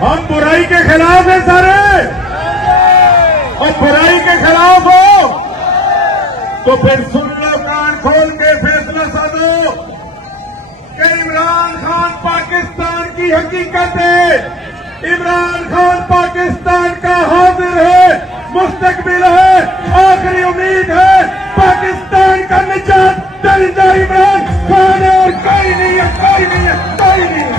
हम बुराई के खिलाफ हैं सारे, और बुराई के खिलाफ हो तो फिर सुन लो, कान खोल के फैसला सुनो कि इमरान खान पाकिस्तान की हकीकत है, इमरान खान पाकिस्तान का हाजिर है, मुस्तकबिल है, आखिरी उम्मीद है, पाकिस्तान का निजात दरिंदा इमरान खान है और कोई नहीं है, कोई नहीं है, कोई नहीं है।